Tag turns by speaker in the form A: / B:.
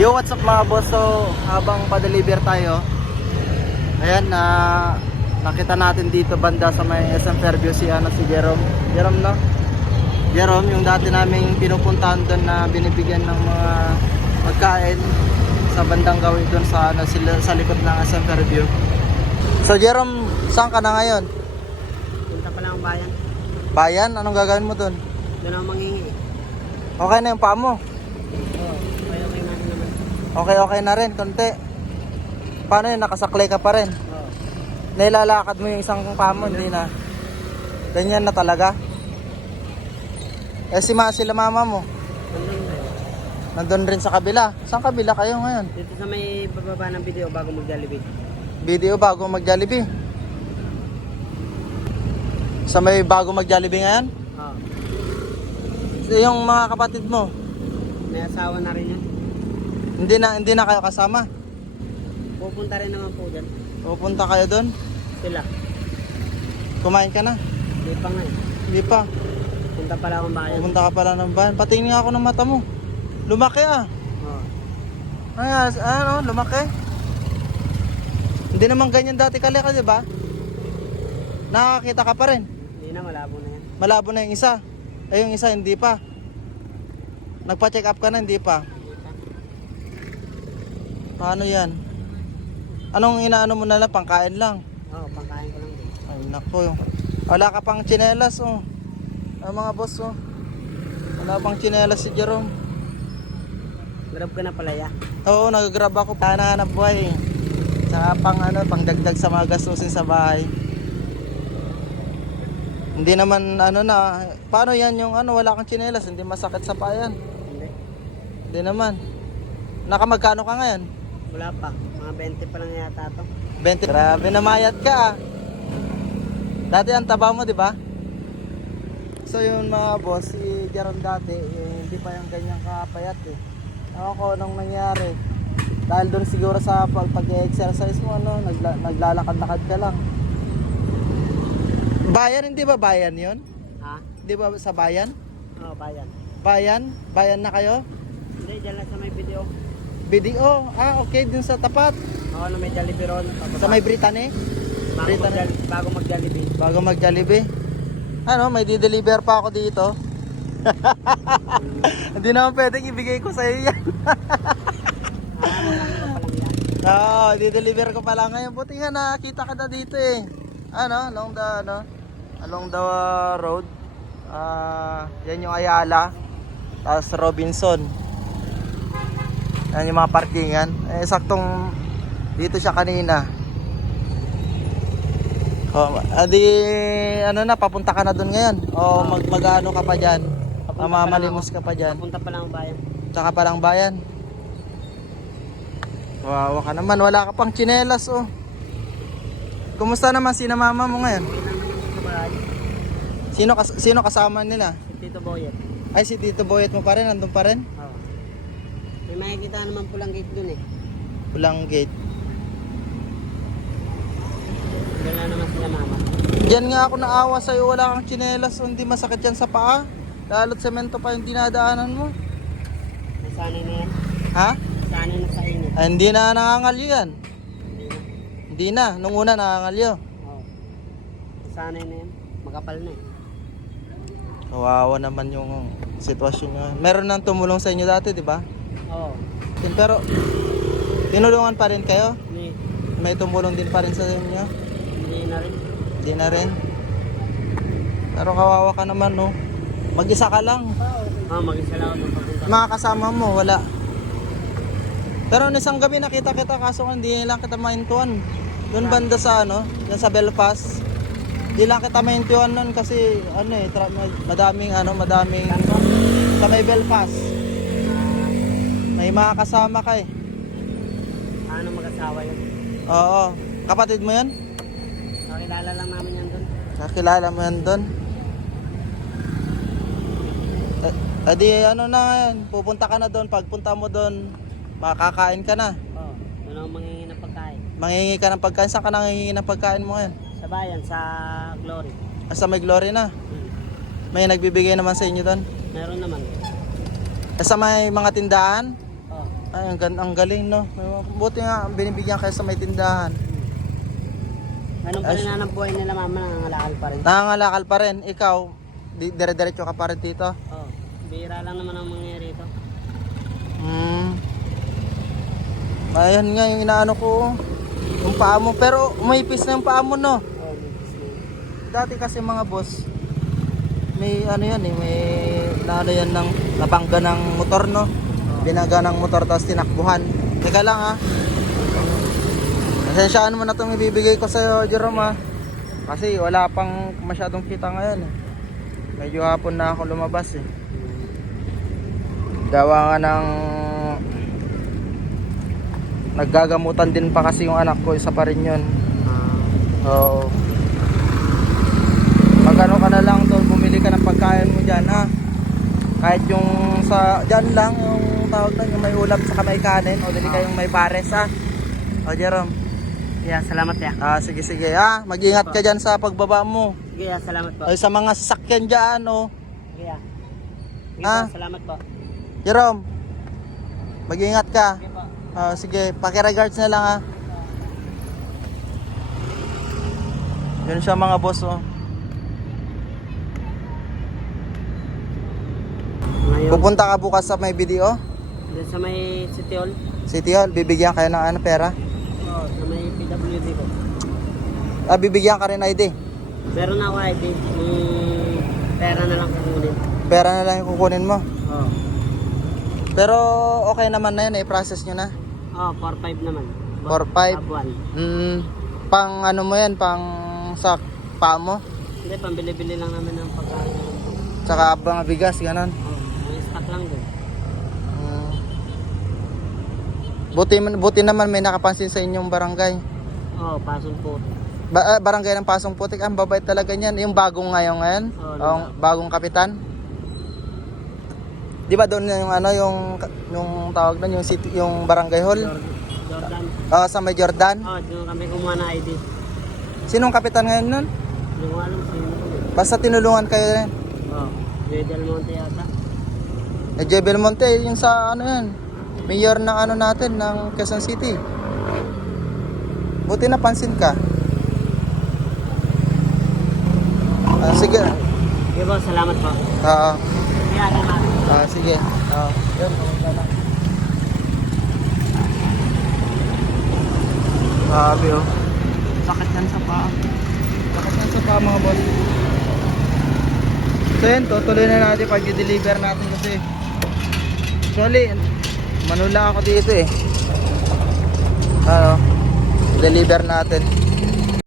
A: Yo, what's up mga boss? So, habang pa-deliver tayo, ayan, na nakita natin dito banda sa may SM Fairview si, ano, si Jerome. Jerome, no? Jerome, yung dati naming pinupuntahan doon na binibigyan ng mga pagkain sa bandang gawin doon sa, ano, sila, sa likod ng SM Fairview. So, Jerome, saan ka na ngayon?
B: Punta pa lang ang bayan.
A: Bayan? Anong gagawin mo doon?
B: Doon ako manghingi.
A: Okay na yung paa mo?
B: Oo. Okay, okay nga naman.
A: Okay, okay na rin, konti. Paano yun? Nakasaklay ka pa rin?
B: Oo.
A: Nailalakad mo yung isang paa mo, hindi na. Ganyan na talaga. Eh si ma, sila mama mo,
B: Nandun rin.
A: nandun rin sa kabila. Saan kabila kayo ngayon?
B: Dito sa may bababa ng video bago mag-Jollibee.
A: Video bago mag-Jollibee. Sa may bago mag-Jollibee ngayon?
B: Oo.
A: So, yung mga kapatid mo,
B: May asawa na rin yan.
A: Hindi na hindi na kayo kasama.
B: Pupunta rin naman po dyan.
A: Pupunta kayo doon.
B: Sila.
A: Kumain ka na.
B: Hindi pa nga eh.
A: Hindi pa.
B: Punta pala akong bayan.
A: Pupunta ka pala ng bayan. Patingin ako ng mata mo. Lumaki ah.
B: Oo.
A: Ay, ano, lumaki. Hindi naman ganyan dati kalika, di ba? Nakakita ka pa rin.
B: Hindi na, malabo na yan.
A: Malabo na yung isa. Ay, yung isa hindi pa. Nagpa-check up ka na, hindi pa. Paano yan? Anong inaano mo na lang? Pangkain lang.
B: Oo, pangkain ko lang din.
A: Ay, nako. Wala ka pang tsinelas, oh. Ang mga boss, oh. Wala pang tsinelas si Jerome.
B: Grab ka na pala ya.
A: Oo, nag-grab ako. Hanahanap buhay. eh. Sa pang ano, pang dagdag sa mga gastusin sa bahay. Hindi naman ano na, paano yan yung ano, wala kang tsinelas, hindi masakit sa payan.
B: Hindi.
A: Hindi naman. Nakamagkano ka ngayon?
B: Wala pa. Mga 20 pa lang yata to.
A: 20. Grabe namayat ka ah. Dati ang taba mo, di ba? So yun mga boss, si Jaron dati, eh, hindi pa yung ganyan kapayat eh. Ako ko anong nangyari. Dahil doon siguro sa pag, pag-exercise mo, ano, nagla, naglalakad-lakad ka lang. Bayan, hindi ba bayan yon?
B: Ha?
A: Di ba sa bayan?
B: Oo, bayan.
A: Bayan? Bayan na kayo?
B: Hindi, dyan lang sa may video.
A: BDO? Ah, okay, dun sa tapat.
B: Oo, na may Jollibee ron.
A: Sa may Brittany?
B: bago
A: Brittany.
B: mag bago mag-Jollibee.
A: Bago mag-Jollibee. Ano, may di-deliver pa ako dito. Hindi naman pwedeng ibigay ko sa iyo yan.
B: Ah,
A: Oo,
B: yan.
A: di-deliver ko pa lang ngayon. Buti nga nakita ka na dito eh. Ano, along the, ano, along the uh, road. Ah, yan yung Ayala. Tapos Robinson. Yan yung mga parkingan. Eh, saktong dito siya kanina. Oh, adi, ano na, papunta ka na doon ngayon. O mag, mag-ano ka pa.
B: Papunta pa
A: Mamamalimos
B: lang
A: ka pa dyan.
B: Punta pa lang ang bayan.
A: Tsaka palang bayan. Wawa ka naman, wala ka pang tsinelas oh. Kumusta naman si mama mo ngayon?
B: Lang.
A: Sino, kas- sino kasama nila?
B: Si Tito Boyet.
A: Ay si Tito Boyet mo pa rin, nandun pa rin?
B: May makikita naman pulang gate dun eh.
A: Pulang gate.
B: Wala naman sila mama.
A: Diyan nga ako naawa sa'yo, wala kang tsinelas oh, hindi masakit yan sa paa. Lalo't semento pa yung dinadaanan mo.
B: Nasanay na yan.
A: Ha?
B: Nasanay na sa init.
A: Ay, hindi na nangangalyo yan.
B: Hindi na.
A: Hindi na, nung una nangangalyo.
B: Oo. Nasanay na yan. Makapal na eh.
A: Kawawa naman yung sitwasyon nyo. Meron nang tumulong sa inyo dati, di ba?
B: Oo.
A: Yun, Pero, tinulungan pa rin kayo?
B: Hindi.
A: May tumulong din pa rin sa inyo?
B: Hindi na rin.
A: Hindi na rin. Pero kawawa ka naman, no? Mag-isa ka lang.
B: Oo, mag-isa lang ako papunta.
A: Mga kasama mo, wala. Pero isang gabi nakita kita, kaso hindi lang kita maintuan. Doon banda sa ano, doon sa Belfast. Hindi lang kita maintuan nun kasi ano eh, madaming ano, madaming sa may Belfast. May mga kasama ka eh.
B: Paano mag-asawa yun?
A: Oo. Kapatid mo yan?
B: Kakilala lang namin yan dun.
A: Nakilala mo yan doon? Eh, eh di ano na yan, pupunta ka na doon. Pagpunta mo doon, makakain ka na.
B: Oo. Doon ako mangingi ng pagkain.
A: Mangingi ka ng pagkain. Saan ka nangingi ng pagkain mo ngayon?
B: Sa bayan, sa Glory.
A: Ah, Sa may glory na.
B: Hmm.
A: May nagbibigay naman sa inyo doon.
B: Meron naman.
A: Eh, sa may mga tindahan. Ay, ang, ang galing, no? Buti nga, binibigyan kayo sa may tindahan.
B: Ganun pa rin na ng buhay nila mama, nangangalakal pa rin.
A: Nangangalakal pa rin. Ikaw, di, dire-diretso ka pa rin dito.
B: Oo. Bira lang naman ang mangyayari ito.
A: Hmm. Ayan nga yung inaano ko. Yung paa mo. Pero umipis na yung paa mo, no?
B: Oo, na.
A: Dati kasi mga boss, may ano yan eh, may naano yan ng nabangga ng motor, no? Binaga ng motor tapos tinakbuhan. Teka lang ha. Pasensyaan mo na itong ibibigay ko sa'yo, Jerome ha. Kasi wala pang masyadong kita ngayon eh. Medyo hapon na ako lumabas eh. Gawa nga ng... Naggagamutan din pa kasi yung anak ko, isa pa rin yun.
B: Ah,
A: Oo. Magano ka na lang doon, bumili ka ng pagkain mo dyan ha. Kahit yung sa, dyan lang, yung tawag na, yung may ulam sa may kanin, o dali kayong may pares ha. O Jerome,
B: yeah, salamat ya.
A: ah, sige sige ha, mag-ingat ka dyan sa pagbaba mo.
B: Sige, ya, salamat po.
A: O sa mga sasakyan dyan, o.
B: Sige, ya. Sige
A: Ah.
B: po, salamat po.
A: Jerome, mag-ingat ka.
B: Sige po.
A: Ah, sige, pakiregards na lang ha. Yun siya mga boss oh.
B: Ngayon,
A: Pupunta ka bukas sa may video,
B: dun sa may City Hall.
A: City Hall, bibigyan kayo ng ano, pera.
B: Oo, sa may PWD ko.
A: Ah, bibigyan ka rin ID.
B: Meron na ako ID. Yung pera na lang kukunin.
A: Pera na lang yung kukunin mo.
B: Oo.
A: Pero okay naman na yun, i-process nyo na.
B: Oo, 4-5 naman.
A: 4-5.
B: Abuan.
A: Mm, pang ano mo yan, pang sa paa mo.
B: Hindi, pambili-bili lang namin ng pagkain.
A: Tsaka mga bigas, ganon.
B: Oo, lang din.
A: Mm. Buti, buti naman may nakapansin sa inyong barangay.
B: Oo, pasol po.
A: Ba, ah, barangay ng Pasong Putik, ang babait talaga niyan. Yung bagong ngayon ngayon,
B: Oo,
A: yung bagong kapitan. Di ba doon yung ano yung yung tawag doon yung city yung barangay hall
B: Jordan.
A: Ah, sa may Jordan.
B: Oo, doon kami kumuha ng ID.
A: Sinong kapitan ngayon nun?
B: Hindi ko alam sino.
A: Basta tinulungan kayo rin.
B: Oo, Joey Del Monte yata.
A: Eh, J. Belmonte, yung sa ano yan, mayor ng ano natin, ng Quezon City. Buti napansin ka. Ah, sige.
B: Sige po, salamat po.
A: Ah,
B: Kaya naman.
A: ah, sige. Ah, yun. Grabe oh. Sakit yan sa paa. Sakit yan sa paa mga boss. So yun, tutuloy na natin pag i-deliver natin kasi Actually, manula ako dito eh. Ano, deliver natin.